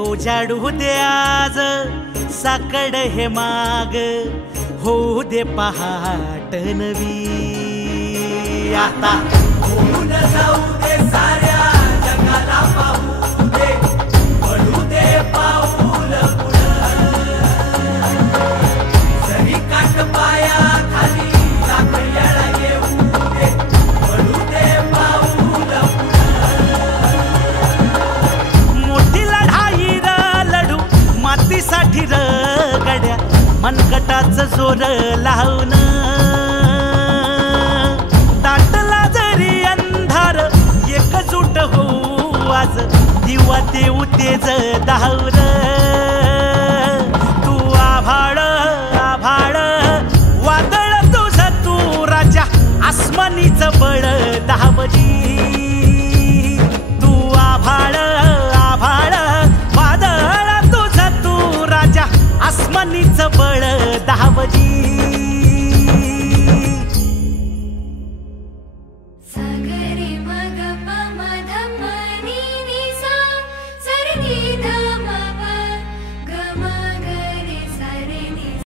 उजाडू दे आज साकड हे माग, होऊ दे पहाट नवी। आता होऊन जाऊ दे साऱ्या जगाला पाहू दे, पडू दे पाऊल पुढं, जरी काट पाया खाली लाकड्याला येऊ दे, पडू दे पाऊल पुढं। मोठी लढाई र लढू मातीसाठी र गड्या, मनगटाच जोर लावून दाटला जरी अंधार, एकजूट होऊ आज दिवा देऊ तेज दावर। तू आभाळ आभाळ वादळ तुझ तू राजा, आसमानीच बळ दावली। तू आभाळ आभाळ वादळ तुझ तू राजा, आसमानीच बळ दावली।